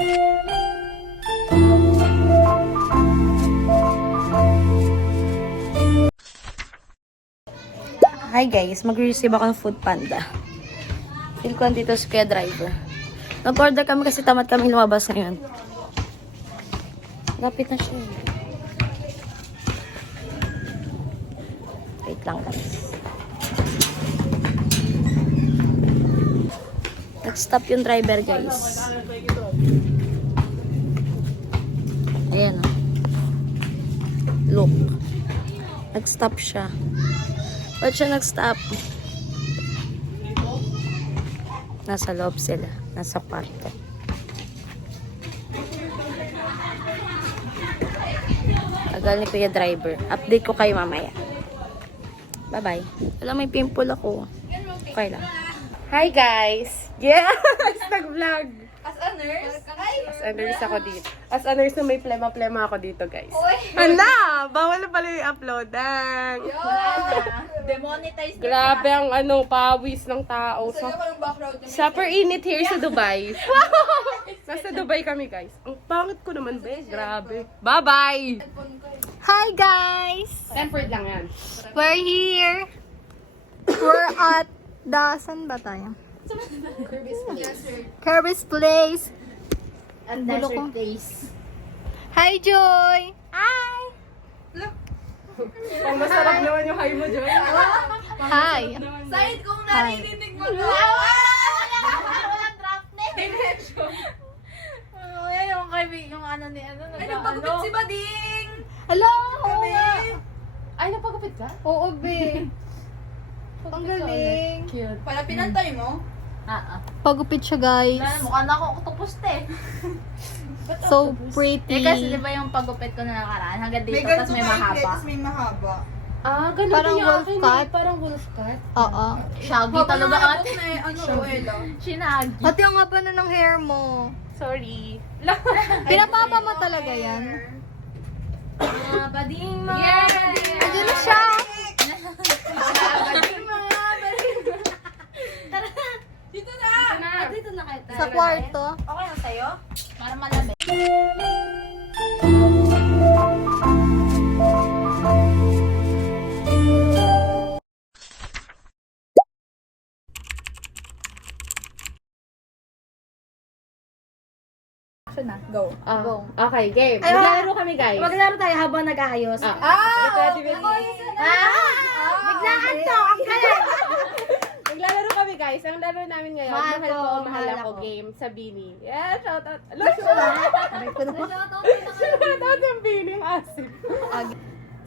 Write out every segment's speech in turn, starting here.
Hi guys, mag-receive ako ng Food Panda. Feel ko dito si Kuya Driver. Nag-order kami kasi tamad kami lumabas ngayon. Lapit na siya. Wait lang guys. Nag-stop yung driver guys. Ayan o. Look. Nag-stop siya. Ba't siya nag-stop? Nasa loob sila. Nasa parto. Tagal ni Kuya Driver. Update ko kayo mamaya. Bye-bye. Alam, may pimple ako. Okay lang. Hi guys! Yes! Nag-vlog! As a nurse? As a nurse ako dito. As a nurse na may plema-plema ako dito guys. Hala! Bawal na pala yung upload. Dang! Demonetize. Grabe ang pawis ng tao. Sa'yo ko ng background niya. Super init here sa Dubai. Nasa Dubai kami guys. Ang pangit ko naman be. Grabe. Bye-bye! Hi guys! Stanford lang yan. We're here. We're at saan ba tayo? Yes, sir. Kirby's Place. And Bulo ko. desert place. Hi Joy! Hi! Ang masarap naman yung hi mo, Joy. Hi! Side kung Hi. narinig mo to. Walang draft name. Yung ano ni ano, Ay, nagpagupit si Bading. Hello! Ay, napagupit ka? Oo, be. Ang galing. Cute. Pala pinantay mo? Pagupit siya guys. Mukha na ako octopus te. So pretty. Kasi di ba yung pagupit ko na nakaraan, hanggang dito, tapos may mahaba. Tapos may mahaba. Ah, ganun Parang yung wolf akin cut. eh. Parang wolf cut. Oo. Shaggy talaga ate. Uelo. Shinagi. Pati ang haba na ng hair mo. Sorry. Pinapapa mo talaga yan. Bading mo. Andiyan na siya. Dito na! Dito na kayo. Sa kwarto. Okay lang sa'yo? Para malamig. Go. Go. Okay, game. Ay, Maglalaro kami guys. Maglaro tayo habang nag-aayos. Ready, ready. Biglaan to! Ang galing! Maglalaro kami guys. Ang laro namin ngayon, Mahal mahal ko, ko, mahal mahal ako ako. game sa Bini. Yeah, shout out. Aray ko naman. Shout out yung Bini, yung asip.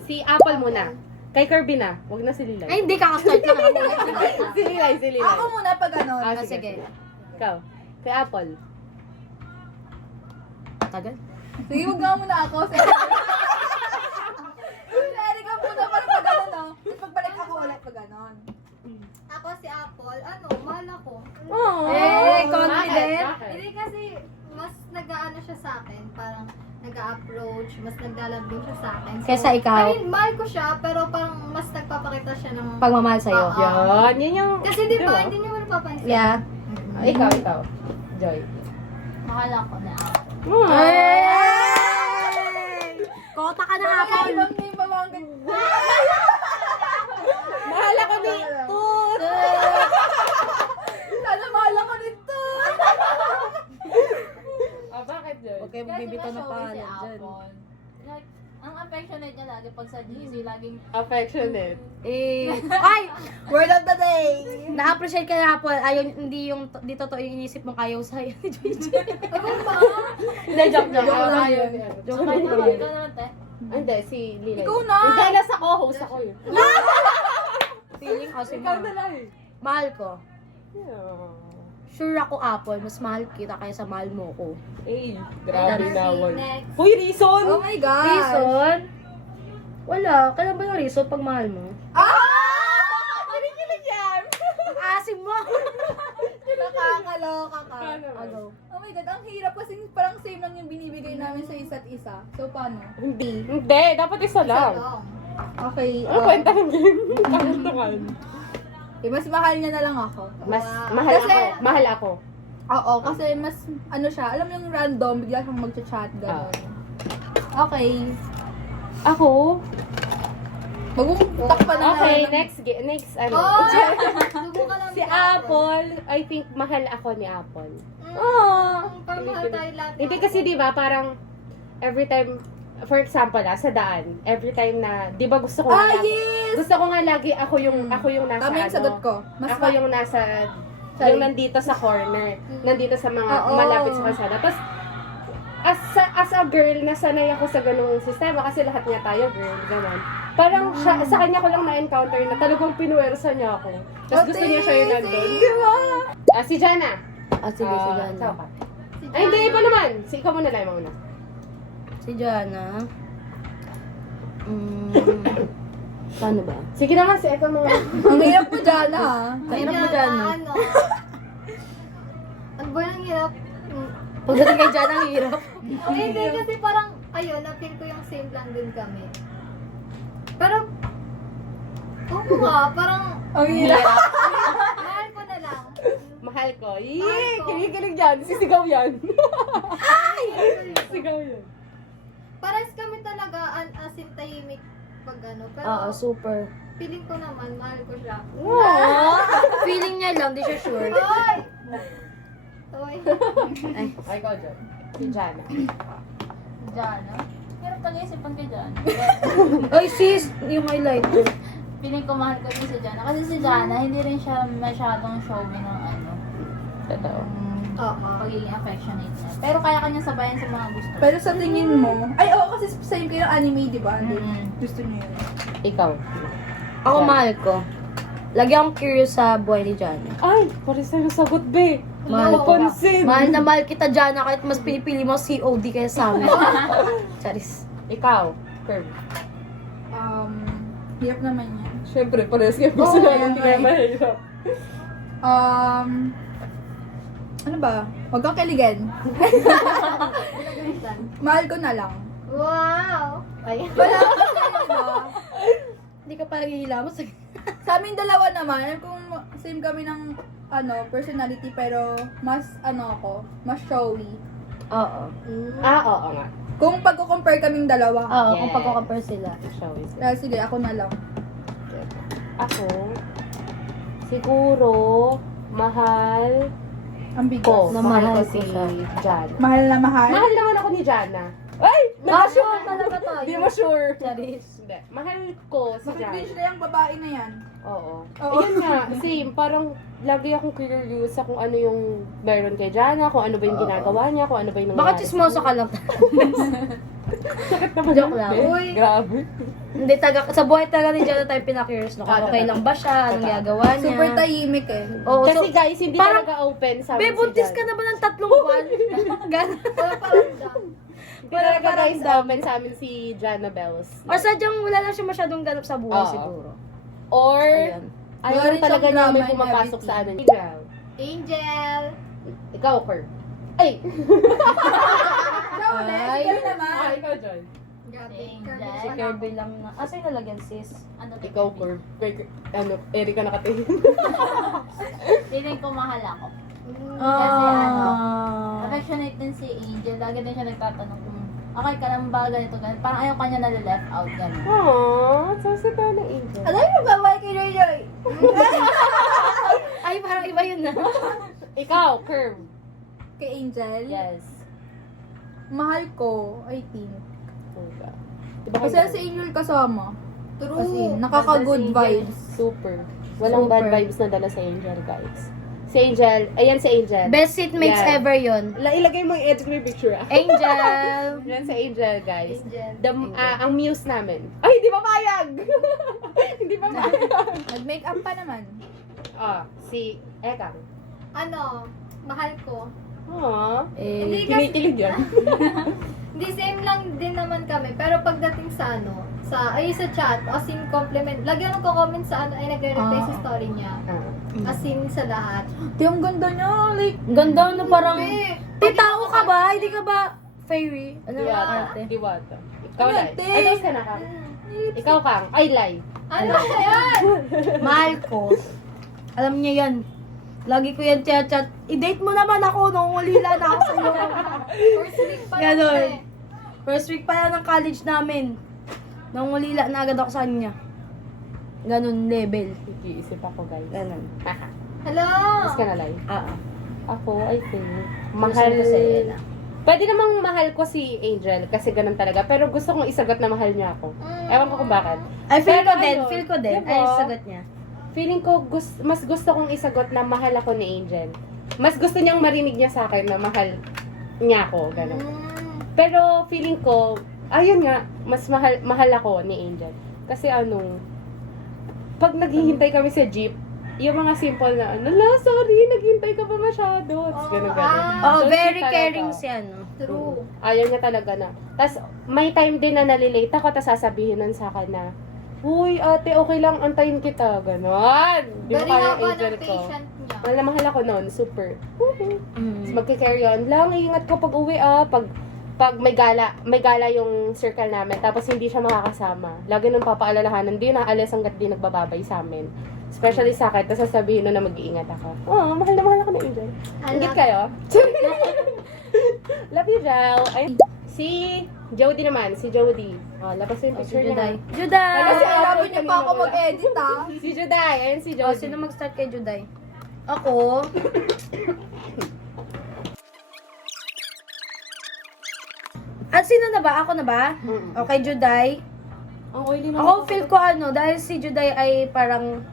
Si Apple muna. Kay Kirby na. Huwag na si Lilay. Ay, hindi ka start lang ako. Si Lilay, si Lilay. Ako muna pag ano. Sige. Ikaw. Kay Apple. Tagal. Sige, wag nga muna ako. Ready ka muna para pag ano, no? Tapos pagbalik ako ulit pag ganon. Ako si Apple. Ano, mahal ako. Oh. confident. Bakit? Hindi kasi mas nag-aano siya sa akin, parang nag-approach, mas naglalambing siya sa akin. So, Kesa ikaw? I mean, mahal ko siya, pero parang mas nagpapakita siya ng Pagmamahal sa'yo. Oo. Yan yung... Kasi di ba, hindi niyo mo napapansin. Yeah. Ikaw. Joy. Mahal ako na ako. Kota ka na, Ay, Apple! ibang name pa mga Mahal ako ni Tut. Sana mahal ako nito. Bakit Joy? Okay, bibitaw na pangalan dyan. Like, ang affectionate niya lagi pag sa GC, laging Affectionate. Ay! Word of the day. Na-appreciate ka na, Apple. Ayaw, hindi yung, di totoo yung inisip mong ayaw sa'yo. Hindi, joke. Joke lang Ayun. yun. Joke okay lang. naman, ikaw naman te. Hindi, si Lilay. Ikaw na. Hindi, alas ako. Host ako yun. Feeling kasi Ikaw na lang eh. mahal ko. Yeah. Sure ako, Apple, mas mahal kita kaysa mahal mo ko. Eh, grabe naman. Next. Hoy, reason! Oh my God. Reason? Wala. Kailan ba yung reason pag mahal mo? Kinikilig yan. Asim mo! Nakakaloka ka. Ano? Oh my God, ang hirap kasi parang same lang yung binibigay namin sa isa't isa. So, paano? Hindi, dapat isa lang. Okay. Ano kwenta ng game? Kakantakan. Mas mahal niya na lang ako. Mahal Kasi- ako. Mahal ako. Oo, kasi mas, ano siya, alam mo yung random, bigla kang mag-chat, gano'n. Okay. Ako? Mag-takpan na Okay, naman. next ano. Oh! Subukan lang Si ni Apple, I think mahal ako ni Apple. Oh! Parang mahal tayo lahat. Hindi kasi 'di ba parang every time, for example sa daan, every time na 'di ba gusto ko nga Yes! gusto ko nga lagi ako yung nasa Tama yung sagot ko. ako yung nasa yung nandito sa corner, nandito sa mga Oo. malapit sa kalsada. Tapos as a girl, nasanay ako sa ganung sistema kasi lahat nga tayo girl, ganun. Parang sa kanya ko lang na-encounter na talagang pinuwersa niya ako. Tapos gusto niya siya yung nandun. Di ba? Si Jana. Sige, si Jana. ikaw ka. Si Ay, hindi, Jana. iba naman. Ikaw muna lang, muna. Si Jana. Paano ba? Sige naman, ikaw muna. Ang hirap mo dyan, ha? Ang hirap mo dyan, no? Ano? Ano ba yung hirap? Pagdating kay Jana, ang hirap. Hindi kasi parang, ayun, na-feel ko yung same lang din kami. Pero, oo nga, parang, Ang hirap. mahal ko na lang. Mahal ko. Mahal Yee! ko. Kinikilig yan. Sisigaw yan. Sisigaw yan. Pares kami talaga, as in tahimik pag ano. Pero, Oo, super. feeling ko naman, mahal ko siya. Feeling niya lang, di siya sure. Hoy! Hoy. Ay, ikaw, John. Si Jana. Jana. Hirap pag-iisipan kay Jana. Ay, sis! Yung highlighter. Piling ko mahal ko din si Jana. Kasi si Jana, hindi rin siya masyadong showy ng ano. Totoo. Oo. Pagiging affectionate niya. Pero kaya kanya sabayan sa mga gusto. Pero sa tingin mo, ay oo kasi same kayo ng anime, di ba? Gusto niyo yun. Ikaw. Ako mahal ko. Lagi akong curious sa buhay ni Jana. Ay, pares tayo sagot, be. Mahal ko. Mapansin. Mahal na mahal kita, Jana, kahit mas pinipili mo COD kaya sa amin. Charis. Ikaw, Curve. Hirap naman yan. Siyempre, parehas kayo gusto Oo, namin. Hindi okay. na mahirap. Ano ba? Huwag kang kiligin. Mahal ko na lang. Wow! Ay. Wala kasi iba. Hindi ka parang hilamos. Sa amin dalawa naman, kung same kami ng personality, pero mas ako, mas showy. Oo. Oo nga. Kung pagko-compare kaming dalawa. Oo, Yes. kung pagko-compare sila. Shall we say? Kaya sige, ako na lang. Ako, siguro, mahal Ang bigas. ko. Na Mahal mahal ko ko si siya. Jana. Mahal na mahal. Mahal naman ako ni Jana. Ay! Sure talaga tayo. Hindi mo sure. Charis. Hindi. Mahal ko si Bakit Jana. din siya yung babae na yan? Oo. Oo. Ayun nga, same. Parang lagi akong curious sa kung ano yung meron kay Jana, kung ano ba yung ginagawa niya, kung ano ba yung nangyayari. Baka chismoso ka lang. Sakit naman Joke yun, lang. be. Uy. Grabe. Hindi, sa buhay talaga ni Jana tayo pinaka-curious. No? Kung Totoo. okay lang ba siya, anong Totoo. ginagawa niya. Super tahimik eh. Oo, Kasi so, guys, hindi parang, talaga open sa be, buntis ka na ba ng 3 buwan? Ganon. Wala pa ramdam. Hindi talaga guys open sa amin si Jana Bells. Or sadyang wala lang siya masyadong ganap sa buhay Oo. siguro. Or, Ayan. ayaw Wala lang rin talaga siyang niya may drama and pumapasok sa ano. everything. Ikaw. Angel! Ikaw, Kurt. Ay! Ikaw ulit, Ay. ikaw naman. Ikaw, Joy. Grabe. Angel. Si Kirby lang na. Sa'yo nalagyan, sis? Ano to? Ikaw, Kurt. Ano, Erika nakatingin. Piling ko mahal ako. Ah. Kasi affectionate din si Angel. Lagi din siya nagtatanong kung okay ka lang ba, ganito, ganito. Parang ayaw kanya na-left out, gano'n. Aww, so sweet na Angel. Ano yung babae kay Joy Joy? Ay, parang iba yun na. Ikaw, Curve. Kay Angel? Yes. Mahal ko, I think. Diba Kasi si Angel kasama. True. As in, nakaka-good vibes. Super. Walang bad Super. vibes na dala sa Angel, guys. Si Angel, ayan si Angel. Best seatmates Yan. ever yun. Ilagay mo yung edge ko yung picture, ah. Angel! Yan si Angel, guys. Angel. Ang muse namin. Ay, hindi pa payag! Hindi pa payag. Nag-makeup pa naman. Si Ekang. Ano, mahal ko. Aww. Hindi kasi, Kinikilig yan. hindi same lang din naman kami. Pero pagdating sa sa chat, as in compliment. Lagi ako nagko-comment sa ay nagre-reply sa story niya. As in sa lahat. Di, ang ganda niya. Like, Ganda na parang... Grabe. Titao ka ba? Hindi ka ba fairy? Ano Diwata. arte? Diwata. Ikaw, Lai. Ate. Ay, tapos ka na, Kang. Ikaw, Kang. Ay, Lai. Ano yan? Mahal ko. Alam niya yan. Lagi ko yan chat. I-date mo naman ako, nungulila na ako sa'yo. First week pa lang Ganon. siya eh. First week pa lang ng college namin. Nungulila na agad ako sa kanya. Ganon level. Nag-iisip ako, guys. Ganon. Hello! Mas ka na live. Ako, I think, mahal Gusto ko si Ella. Pwede namang mahal ko si Angel kasi ganun talaga. Pero gusto kong isagot na mahal niya ako. Ewan ko kung bakit. Ay, feel Pero ko din. ayun, Feel ko din. diba? Ay, sagot niya. Feeling ko mas gusto kong isagot na mahal ako ni Angel. Mas gusto niyang marinig niya sa akin na mahal niya ako. Ganun. Pero feeling ko, ayun nga, mas mahal ako ni Angel. Kasi pag naghihintay kami sa jeep, yung mga simple na, sorry, naghihintay ka pa masyado. Tapos ganun. Oh, So, very sweet talaga. caring si True. Ayaw niya talaga na. Tapos, may time din na nalilate ako, tapos sasabihin nun sa akin na, uy, ate, okay lang, antayin kita. Ganon. Di ba Very kaya haba Angel ng ko? patient niya. Mahal na mahal ako nun, super. Mm. Tapos magka-carry on lang, ingat ko pag uwi pag may gala yung circle namin, tapos hindi siya makakasama. Lagi nung papaalalahanan, di na alis hanggat di nagbababay sa amin. Especially sa akin, tapos sasabihin nun na mag-iingat ako. Oh, mahal na mahal ako ni Angel. Ingit kayo? Love you, Jow. Ay, si Jody naman, si Jody. Oh, labas yung Si picture Juday. niya. Juday! Kasi Ay, alam niyo pa ako kanina wala. mag-edit Si Juday, ayun si Oh, Jody. sino mag-start kay Juday? Ako? At sino na ba? Ako na ba? Mm. Okay, Juday. Ang oily naman. Ako feel ko dahil si Juday ay parang,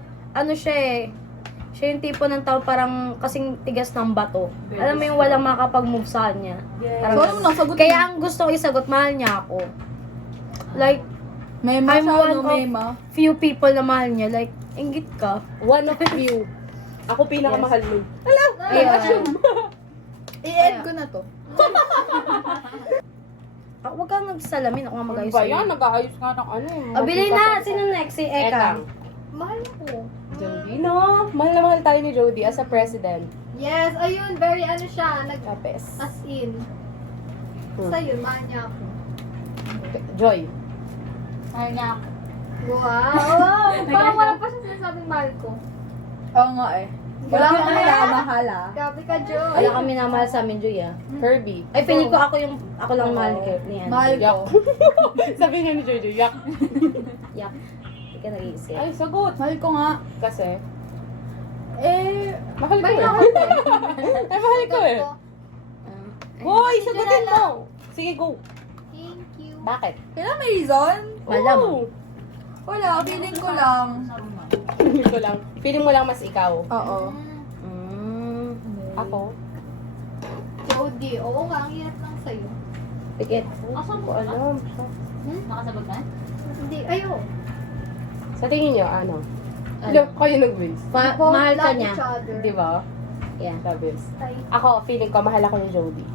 siya eh. Siya yung tipo ng tao parang kasing tigas ng bato. Alam mo yung walang makapag-move sa kanya. Parang So, ano ganun. mo nasagot Kaya mo? ang gusto ko isagot, mahal niya ako. Like, Mema I'm siya, one ano, of- Mema? few people na mahal niya. Like, inggit ka. One of few. Ako pinakamahal mo. Ayun. I-end ko na to. Huwag kang nagsalamin. Ako nga Ano mag-ayos ba sa'yo. yan? Nag-aayos nga ng ano eh. O, bilhin na. Sino next? Si Eka. Ekang. Mahal ko. Jody, no? Mahal na mahal tayo ni Jody as a president. Yes, ayun, very ano siya, Kapes. as in. Hmm. Basta yun, mahal niya ako. Joy. Mahal niya ako. Wow! Parang wala pa siya sinasabing mahal ko. Oo nga eh. Wala Grabe. akong minamahal ah. Grabe ka, Joe. Wala kami namahal sa amin, Joy, ah. Kirby. Ay, feeling ko ako lang mahal ni Ann. Mahal ko. Sabi nga ni Jojo, yak. Yak. Hindi ka nag-iisip. Ay, sagot. Mahal ko nga. Kasi, Mahal mahal ko May eh. nakot eh. Ay, mahal ko eh. Hoy, sagutin mo. Sige, go. Thank you. Bakit? Kailan may reason? Wala mo. Oo. Wala, feeling ko lang. Feeling ko lang. Feeling mo lang mas ikaw. Oo. Mm. Ako? Jody, oo nga, ang hirap lang sa'yo. Pikit. Asan Ko mo alam. Nakasabag ka? Hindi, ayo. Sa tingin nyo, ano? Kayo nag-base. Both Mahal ka love niya. each other. Di ba? Yeah. Labis. Ay. Ako, feeling ko, mahal ako ni Jody.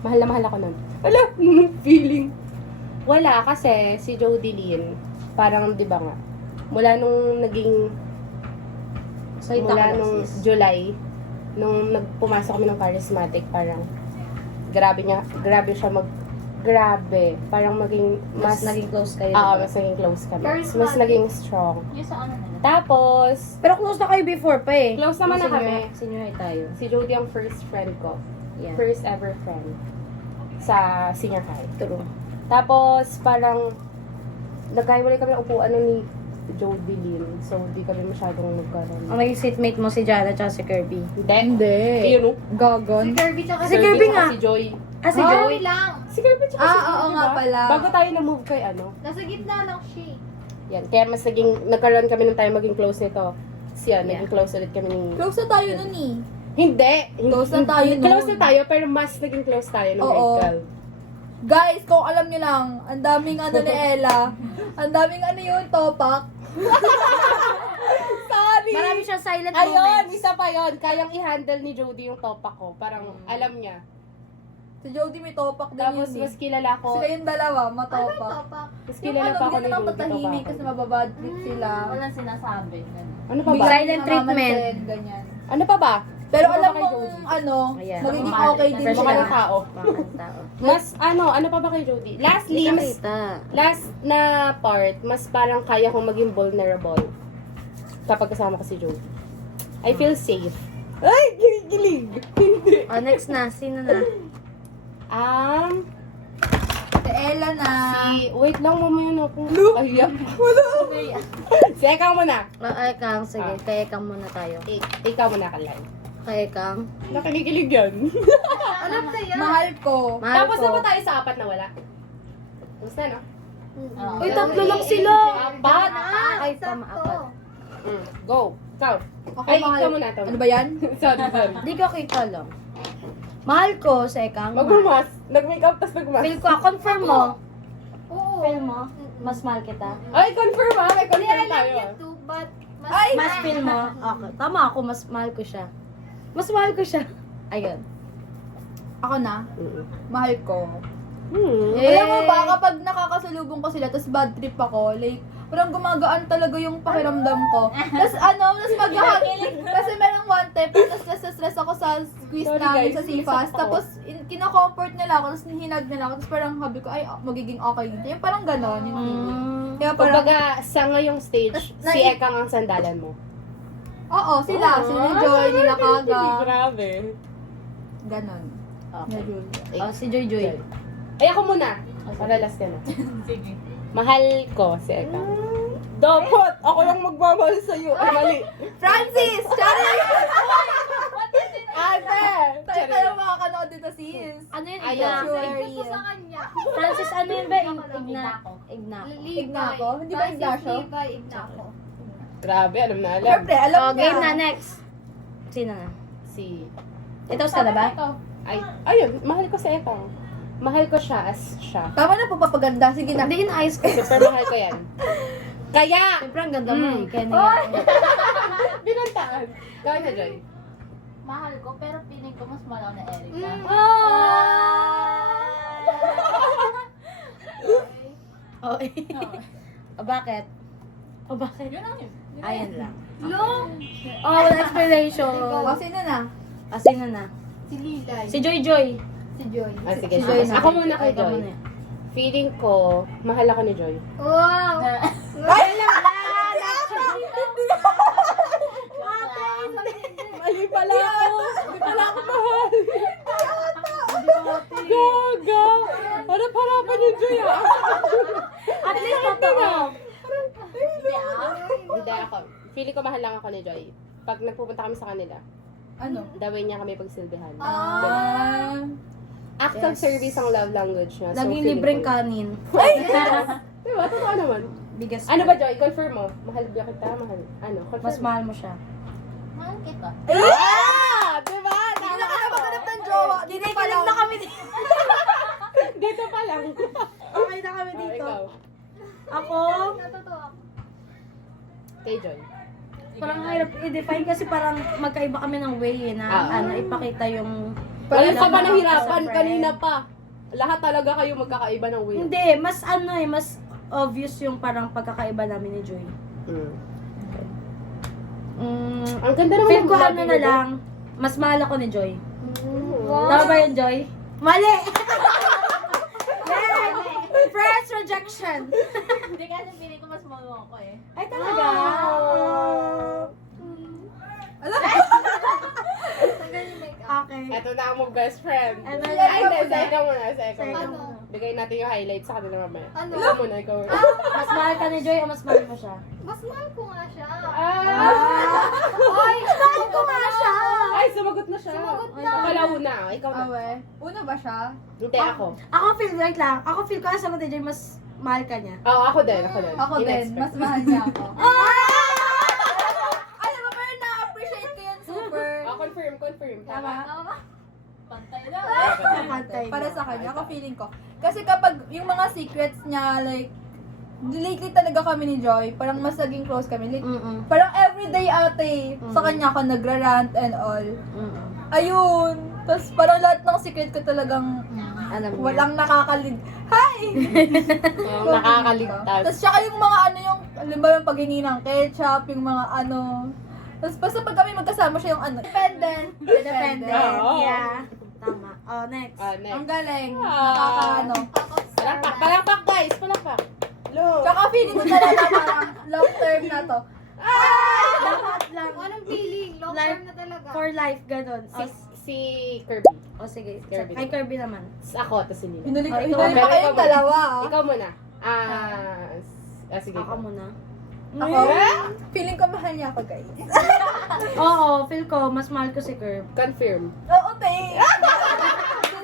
Mahal na mahal ako nun. Ala, feeling. Wala, kasi si Jody Lynn, parang, di ba nga, mula nung naging, Salita mula ka nung lang, sis. July, nung pumasok kami ng charismatic, parang, grabe siya parang maging, Mas naging close kayo. diba? mas naging close kami. Mas Charismatic. naging strong. Yung sa ano nila. Tapos, Pero close na kayo before pa eh. Close naman na kami. Senior high tayo. si Jody ang first friend ko. Yeah. First ever friend. Sa senior high. True. Tapos, parang, nagkahiwalay kami ng upuan nun ni Jody Lynn. So, di kami masyadong nagkaroon. Ang naging seatmate mo si Jana at si Kirby. Hindi. Yun, no? Gagon. Si Kirby tsaka Si Kirby nga. Si Joy. Ah, si Ah. Joy. Joey lang. Si Kirby tsaka si Ah, Joy, oo di nga ba? pala. Bago tayo na-move kay ano. Nasa gitna lang siya. Yan. Kaya mas nagkaroon kami ng time maging close nito. Siya, Yeah. naging close ulit kami ni... Close na tayo nun eh. Hindi. Close na tayo nun. Close na tayo, pero mas naging close tayo ng Oo. Michael. Guys, kung alam niyo lang, ang daming ano ni Ella. Ang daming ano yun, topak. Sorry. Marami siyang silent Ayun, moments. isa pa yun. Kayang i-handle ni Jody yung topak ko. Parang alam niya. Si Jody may topak din Tapos yun mas eh. kilala ko. Sila yung dalawa, Ano matopak. topak? Mas Yung kilala ano, pa ako hindi ni naman Jody patahimik kasi topakan. mababad trip sila. Walang sinasabi. Ganun. Ano pa ba? Bigla- Silent treatment. Namamansin, ganyan. Ano pa ba? Pero Ano pa alam ba kay mong Jody? ano, Ayan. magiging Mahal okay na din fresh Mukha sila. ng tao. Bakit tao? Mas ano pa ba kay Jody? Lastly, Hindi mas, kita. last na part, mas parang kaya kong maging vulnerable kapag kasama ko si Jody. I feel safe. Ay, kinikilig. Hindi. Oh, next na. Sino na? Si Ella na. Wait lang, mamaya na akong kahiya. Wala. Si Ekang muna. Ay, Kang. Sige, kay Kang muna tayo. Ikaw muna, Kalay. Kay Kang. Nakinikilig yan. Alam ko yan. Mahal ko. Mahal Tapos ko. na ba tayo sa apat na wala? Gusto no? Uy, tatlo lang sila. Apat? Ay, tama, apat. Go. Ikaw. Okay, Ay, mahal. ikaw muna to. Ano ba yan? Sorry. Di ko kita lang. Mahal ko sa Kang. Magbumas. Nag-makeup, tapos nagmas. Feel ko, confirm mo. Oo. Feel mo. Mas mahal kita. Ay, confirm ha. May Hindi, confirm I love tayo. you too, but mas Ay! Mas feel mo. Okay. Tama ako, mas mahal ko siya. Mas mahal ko siya. Ayun. Ako na. Mahal ko. Eh, Alam mo ba, kapag nakakasalubong ko sila, tapos bad trip ako, like, parang gumagaan talaga yung pakiramdam ko. Tapos kasi merong one time, tapos stress ako sa squeeze Sorry, namin guys. sa Sifas. Isak ako. Tapos, kino-comfort nila ako, tapos hinag nila ako, tapos parang habi ko, ay, magiging okay dito. Yung parang ganon, yung feeling. Kaya parang, Kumbaga, sa ngayong stage, si Ekang ang sandalan mo. oo, sila Joy, nila Kaga. Grabe. Ganon. Okay. Nila Oh, si Joy Joy. Ay, ako muna. Para last ka na. Sige. Mahal ko si Ekang. Dapat! Ako lang magmamahal sa'yo. Ay, mali. Francis! Charis! Ate! Tayo makakanood dito, sis. Ano yun? Ayan. Sagot ko sa kanya. Francis, ano yun ba? Ignaco. Ignaco? Hindi ba Ignacio? Levi Ignaco. Grabe, alam na alam. Siyempre, alam Oh, niya. game na, next. Sino na? Si... Ito ka na ba? Ay, ayun, mahal ko si Ekang. Mahal ko siya as siya. Tama na po papaganda. Sige na. Hindi, inaayos ko. Super mahal ko yan. Kaya! Siyempre, ang ganda mo eh. Kaya nila. Binantaan. Gawin na, Joy. Mahal ko, pero feeling ko mas mahal ako na Erica. Oh, O, bakit? O, bakit? Ayan lang. Oh, wala explanation. O, sino na? Sino na? Si Lilay. Si Joy Joy. Si Joy. Ah, sige. Si Joy na. Ako muna kay Ikaw Joy. muna. Feeling ko, mahal ako ni Joy. Wow! Mali pala ako. Hindi pala ako mahal. Gaga. Harap-harapan yung Joy ah. At least totoo. Hindi ako. Feeling ko mahal lang ako ni Joy. Pag nagpupunta kami sa kanila, Ano? daway niya kami pagsilbihan. Act of Yes. service ang love language niya. So, Naging feeling libreng ko- kanin. Diba? Totoo naman. Bigas. Ano ba, Joy? Confirm mo. Mahal ba kita? Mahal. Ano? Confirm Mas mo. mahal mo siya. Mahal kita. Ah! Diba? Hindi na kaya maghanap ng jowa. Dito pa lang. na kami dito. Dito pa lang. Okay na kami Oh, dito. ikaw. Ako, Natotoo. Kay Joy. parang hirap i-define kasi parang magkaiba kami ng way eh, na ano, ipakita yung... Walang ka ba Parang nahirapan? sa Kanina pa. Lahat talaga kayo magkakaiba ng way. Hindi, mas ano eh, mas obvious yung parang pagkakaiba namin ni Joy. Ang ganda naman Feel ng ko love ano niyo, na Joy. lang, mas mahal ako ni Joy. Wow! Tama ba yun, Joy? Mali! First rejection! Hindi kasi feeling ko mas mahal mo ako eh. Ay, talaga? Tagal yung makeup. Okay. Ito na ang mong best friend. Ano Ay, yan? hindi. Sa ikaw muna. Sa ikaw Sa muna. Ano? Bigay natin yung highlights sa kanila mamaya. Ano? Ikaw muna, ikaw muna. Mas mahal ka ni Joy o mas mahal mo siya? Mas mahal ko nga siya. Ay, Mahal ko nga siya. Ay, sumagot na siya. Sumagot Ay, na. Wala una. Ikaw na. Awe. Una ba siya? Hindi ako. Ako feel right lang. Ako feel ko ang sagot ni Joy mas mahal ka niya. Oo, ako din. Ako din. Ako din. In-expect. Mas mahal niya ako. Alam mo, pero na-appreciate ko yun super. Confirm. Tama? Pantay na. Pantay Para na. sa kanya, ako feeling ko. Kasi kapag yung mga secrets niya, like, lately talaga kami ni Joy, parang mas naging close kami. Like, Mm-mm. parang everyday ate, sa kanya ako nagra-rant and all. Mm-mm. Ayun. Tapos parang lahat ng secret ko talagang Alam niya. walang nakakalid. Hi! Oo, nakakaligtas. Tapos tsaka yung mga ano yung, alam ba yung paghingi ng ketchup, yung mga ano. Tapos basta pag kami magkasama siya yung ano. Dependent. Independent. Oo. Yeah. Tama. Oh, next. Ang Next. galing. Ah. Nakakaano. Palakpak, guys. Palakpak. Hello. Tsaka feeling ko talaga parang long term na to. Ah! Dapat lang. Anong feeling? Long Life- term na talaga. For life, ganun. Si Kirby. Sige. Kirby. Kay Kirby naman. Ako, to si Nina. Hinulig Oh, hinulig ikaw. pa kayong dalawa. Ikaw muna. Sige. Ako muna. Ako, feeling ko mahal niya ako, guys. Oo, feel ko, mas mahal ko si Kirby. Confirm. Oo, thanks.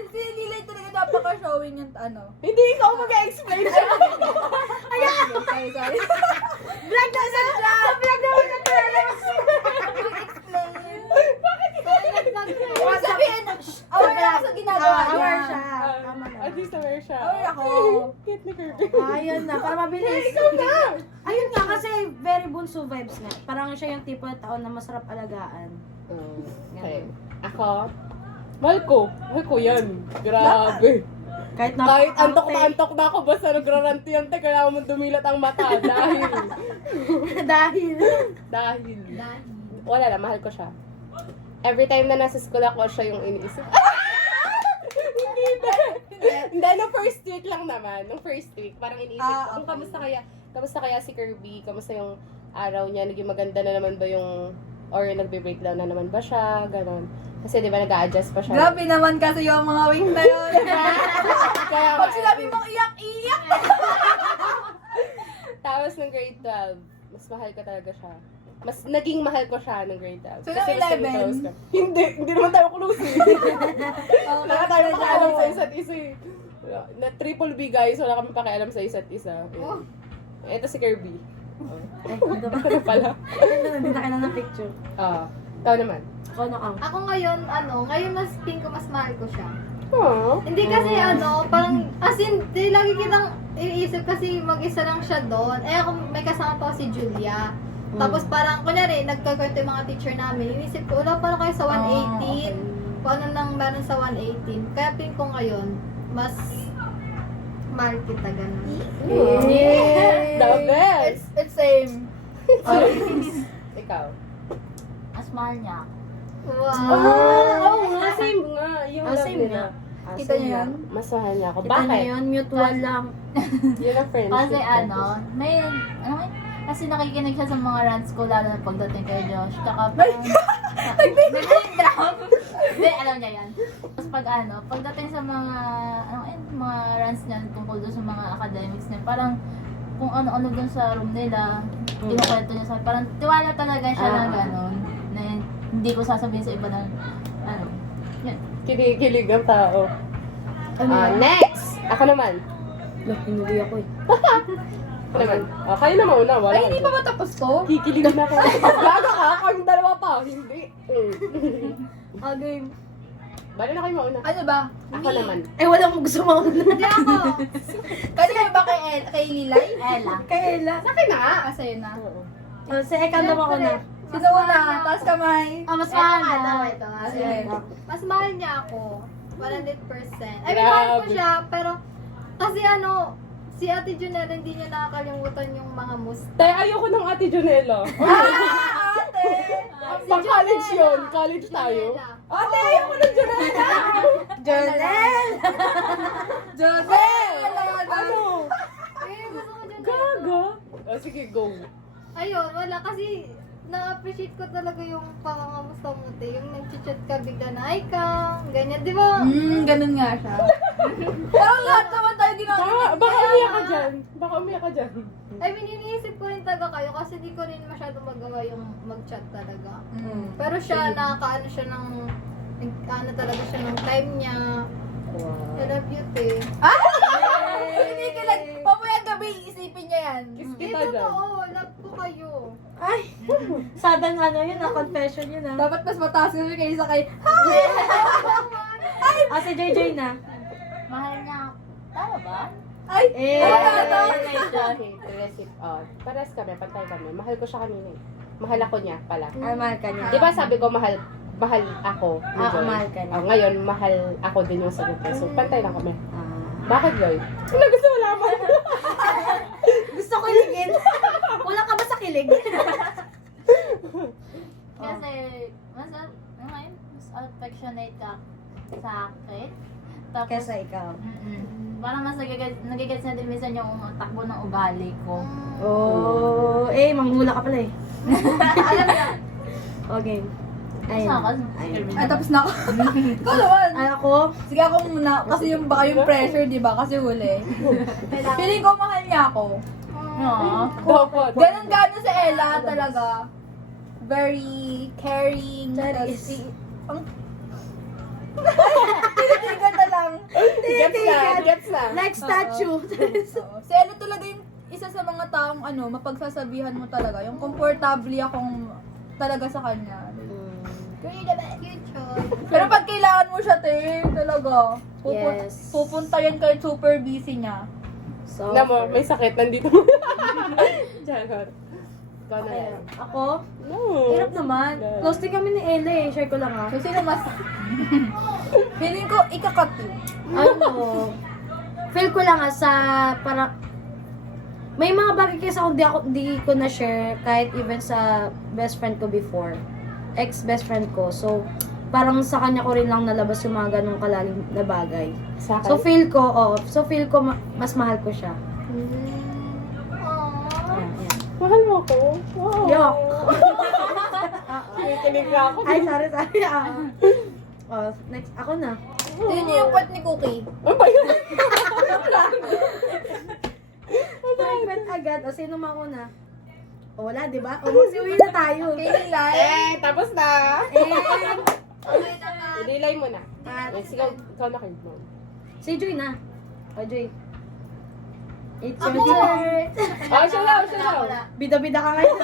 Si Lilay talaga napaka-showing yung ano. Hindi ikaw mag-explain siya. Sorry. Vlog na sa vlog! Vlog na sa Ibig sabihin, aware ako sa ginagawa niya. Aware siya. Tama na. At least aware siya. Aware ako. Cute ni Kirby. Ayun na, para mabilis. Ikaw na! Ayun nga, kasi very bunso vibes nga. Parang siya yung tipo ng taon na masarap alagaan. Okay. Ako, mahal ko yan. Grabe. Kahit Kahit antok na ako, basta nagraranti yan, kailangan mo dumilat ang mata. Dahil. Wala lang, mahal ko siya. Every time na nasa school ako, siya yung iniisip. Hindi, no first week lang naman. Nung first week, parang iniisip ko, Okay. kamusta kaya si Kirby? Kamusta yung araw niya? Naging maganda na naman ba yung, or nagbe-breakdown na naman ba siya? Ganon. Kasi di ba nag-a-adjust pa siya? Grabe naman kasi yung mga week na yun. Kaya, Pag sinabi mong iyak-iyak. Tapos ng grade 12, mas mahal ko talaga siya. Mas naging mahal ko siya ng grade 12. So, Kasi yung mas naging 11? close ka. Hindi naman tayo close eh. Wala tayo pakialam sa isa't isa eh. Na triple B guys, wala kami pakialam sa isa't isa. Ito si Kirby. Ito na pala. Hindi na kailangan ng picture. Ikaw naman. Ako na ang. Ako ngayon, ngayon mas pink ko, mas mahal ko siya. Aww. Hindi kasi parang, as in, lagi kitang iisip kasi mag-isa lang siya doon. Ako, may kasama pa si Julia. Tapos parang, kunyari, nagkakwento yung mga teacher namin. Inisip ko, wala parang kayo sa 118. Kung ano nang meron sa 118. Kaya pink ko ngayon, mas mahal kita ganun. The best! It's same. Ikaw. Mas mahal niya ako. Wow! Oo nga, same nga. Yung love Same nila. nga. Kita niyo yan? Mas mahal niya ako. Kita na Bakit? yun, mutual lang. Yun ang friendship. Kasi kasi nakikinig siya sa mga rants ko, lalo na pagdating kay Josh. Tsaka parang... Hindi, alam niya yan. Tapos pagdating sa mga, mga rants niya tungkol doon sa mga academics niya, parang kung ano-ano doon sa room nila, kinukwento niya sa parang tiwala talaga siya na gano'n, na hindi ko sasabihin sa iba na, yan. Kinikilig ang tao. Next! Ako naman. Hindi ako eh. Ako naman. Kayo na mauna. Wala. Ay, hindi pa ba tapos to? Kikilig na ako. Bago ka, kami dalawa pa. Hindi. Game. Bala na kayo mauna. Ano ba? Ako naman. Eh, walang gusto mo. Hindi ako! Kanina ba kay Lilay? Ella. Kay Ella. Sa akin na. Sa'yo na. Si Eka naman ko na. Sino una? Taas kamay. Mas mahal niya. Ito. Sige. Mas mahal niya ako. 100%. I mean, mahal ko siya, pero kasi si Ate Junella hindi niya nakakalimutan yung mga Tay, ayoko ng Ate Junella. Ate! Pang-college yun. College tayo. Ate, ayoko ng Junella. Jonel! Josel! Ano? Eh, gusto ko dyan. Gaga. Sige, go. Ayun, wala kasi na-appreciate ko talaga yung pangangamusta mo, te. Yung nag-chat ka bigla na, ay Kang, ganyan, di ba? Ganun nga siya. Pero lahat naman tayo ginagawa. Baka umiyak ka dyan. Baka umiyak ka dyan. I mean, iniisip ko rin taga kayo kasi di ko rin masyadong magawa yung mag-chat talaga. Pero siya, nakakaano siya ng, ano talaga siya ng time niya. I love you, te. Hindi ka lang, pamayang gabi, isipin niya yan. Kiss Di kita dyan. totoo, love ko kayo. Sadan yun, confession yun ah. Dapat mas mataas ko siya kaysa kay... Si JJ na. Mahal niya ako. Tama ba? Ay! Pares kami, pantay kami. Mahal ko siya kanina eh. Mahal ako niya pala. Mahal ka niya. Di ba sabi ko mahal ako ni Joy? mahal ka niya. Ngayon, mahal ako din yung sagot ko. So, pantay lang kami. Bakit, Joy? Ano gusto mo laman? Gusto ko kiligin. Wala ka ba sa kilig? Kasi, mas affectionate ka sa akin. Tapos, Kesa ikaw. mm-mm. Parang mas nagigets na din minsan yung takbo ng ugali ko. Oh, manghula ka pala eh. Alam niya. Okay. Ayun. Saka, Ay, tapos na ako. Ikaw naman. Ay, ako? Sige, ako muna. Kasi yung baka yung pressure, di ba? Kasi huli. Feeling ko mahal niya ako. Dapat. Ganun gano'n si Ella talaga. Very caring. Charis. Ang... Tinitigan na lang. Gets na, gets na. Like statue. Oo. Si Ella talaga yung isa sa mga taong mapagsasabihan mo talaga. Yung comfortably akong talaga sa kanya. Future. Pero pag kailangan mo siya, te, talaga. Yes. Pupunta yan kahit super busy niya. So, Alam mo, may sakit, nandito. Janot. Ikaw na yan. Ako? No. Hirap naman. Close din kami ni Ella eh. Share ko lang ha. So, sino mas... Feeling ko, ikakat yun. Ano? Feel ko lang sa para may mga bagay kasi ako di ko na share kahit even sa best friend ko before. Ex-best friend ko. So, parang sa kanya ko rin lang nalabas yung mga ganong kalalim na bagay. Sa akin. So, feel ko mas mahal ko siya. Ayan, ayan. Mahal mo ako? Wow. Yok. Kikinig ka ako. Ay, sorry. Oh, next. Ako na. Sino yung part ni Cookie? Ano ba yun? Private agad. O, sino mauna? O, wala, di ba? O, magsiuwi na tayo. Kay Nilay? Tapos na. And, Delay mo na. Ikaw na kayo mo. si Joy na. O, Joy. It's Ako! your turn. Siya lang. Bida-bida ka ngayon.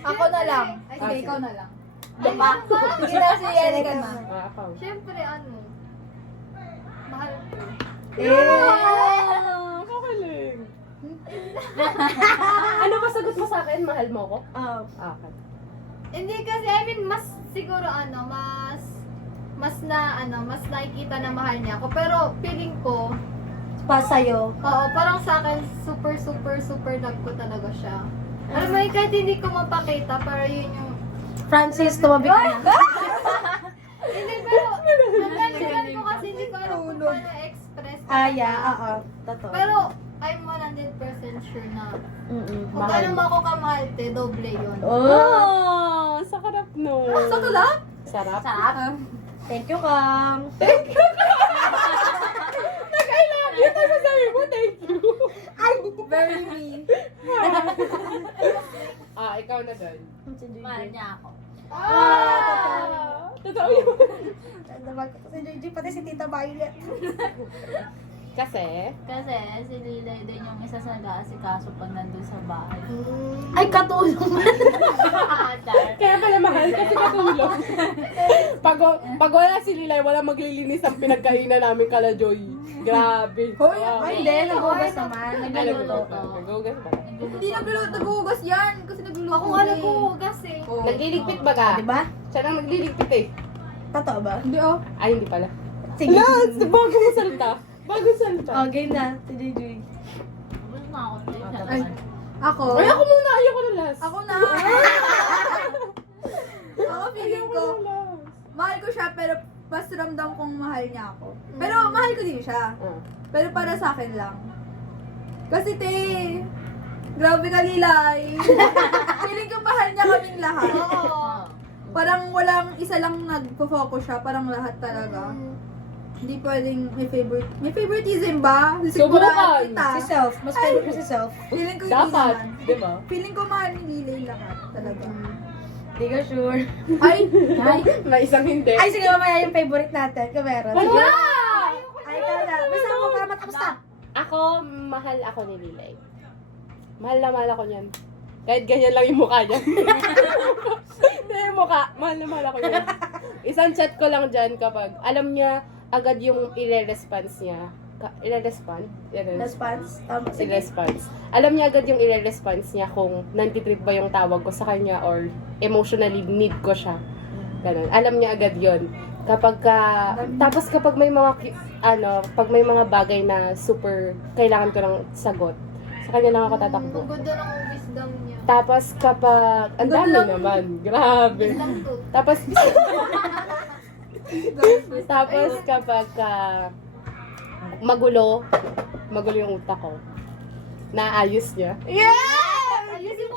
Ako na lang. Ay, sige, sige. ikaw na lang. Diba? Sige na, si Erika na. Ako. Siyempre, mahal ko. Kakaling. Ano ba sagot mo sa akin? Mahal mo ko? Okay. Hindi kasi, mas siguro mas nakikita na mahal niya ako. Pero feeling ko, Pa sa'yo. oo, parang sa akin, super love ko talaga siya. Alam mo, kahit hindi ko mapakita, pero yun yung... Francis, tumabi ka na. Hindi, pero nagkalimutan ko kasi hindi ko alam kung paano express. Oo. Totoo. Pero, I'm 100% sure na kung Mahal. paano mo ako kamahal, doble yun. Oh, sakarap no. Sa tulad? Sarap. Sarap. Thank you, Kang. I love you. Tapos sabi mo, thank you. Very me. Ikaw na doon. Mahal niya ako. Totoo yun. Si JJ, pati si Tita Violet. Kasi, Kasi si Lilay din yung isa sa nag-aasikaso pag nandun sa bahay. Ay, katulong. kaya pala mahal kasi katulong. pag wala si Lilay, wala maglilinis ang pinagkainan namin kala Joy. Grabe. Hoy, Wow. Ay, hindi. Nagugas naman. Nagluluto. Nagugas ba? Hindi nagluluto hugas yan. Kasi nagluluto Ako nga naghuhugas eh. Oh. Nagliligpit ba ka? Diba? Siya nang nagliligpit eh. Totoo ba? Hindi oh. Ay, hindi pala. Sige. Bagong salita. Bagong salita. Oh, game na. Si JJ. Gusto na ako. Ay, ako. Ay, ako muna. Ayoko na last. Ako na. Ako feeling ko, mahal ko siya pero mas ramdam kong mahal niya ako. Pero mahal ko din siya. Pero para sa akin lang. Kasi te, grabe ka Lilay. Feeling ko mahal niya kaming lahat. Parang walang isa lang nagpo-focus siya, parang lahat talaga. Hindi pwedeng may favoritism ba? Subukan. Kita. Si Self. Mas favorite ko si Self. Feeling ko hindi Dapat. naman. Di ba? Feeling ko mahal ni Lilay lahat talaga. Hindi ka sure. Ay, May isang hindi. Ay, sige mamaya yung favorite natin. Kung meron. Sige. Wala! Ay, ikaw na. Basta ako para matapos na. Ako, mahal ako ni Lilay. Mahal na mahal ako niyan. Kahit ganyan lang yung mukha niya. Hindi yung mukha. Mahal na mahal ako niyan. Isang chat ko lang dyan kapag alam niya agad yung i-response niya. I-respond? Response. Tama. Sige. I-response. Alam niya agad yung i-response niya kung nantitrip ba yung tawag ko sa kanya or emotionally need ko siya. Ganun. Alam niya agad yon. Tapos kapag may mga pag may mga bagay na super kailangan ko ng sagot, sa kanya lang ako tatakbo. Ang ganda ng wisdom niya. Tapos kapag ang dami naman, grabe. Wisdom tooth. Tapos kapag magulo yung utak ko. Naayos niya. Ayusin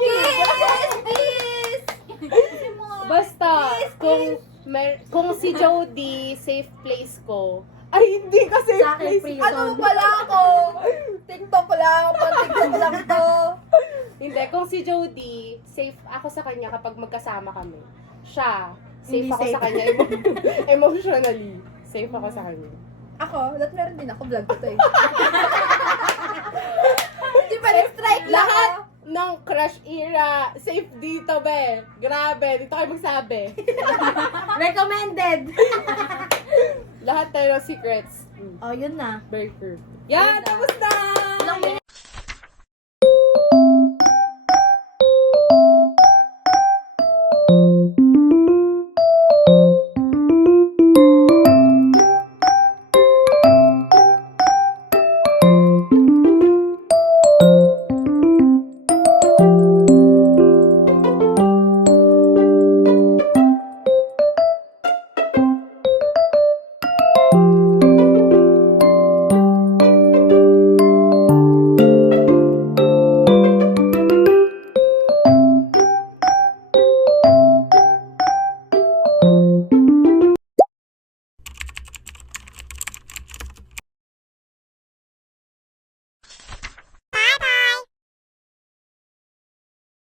mo. Basta, kung si Jody, safe place ko. Ay, hindi ka safe Sa akin, place. free Ano zone. pala ako? TikTok lang, TikTok lang to. Hindi, kung si Jody, safe ako sa kanya kapag magkasama kami. Siya, safe Hindi ako safe. sa kanya emotionally. Safe ako sa kanya. Ako, meron din ako, vlog ko to eh. Hindi pa strike lang Lahat ako. ng crush era, safe dito, be. Grabe, dito kayo magsabi. Recommended. Lahat tayo ng secrets. Oh, yun na. Very true. Yan, tapos na! Ilang minutes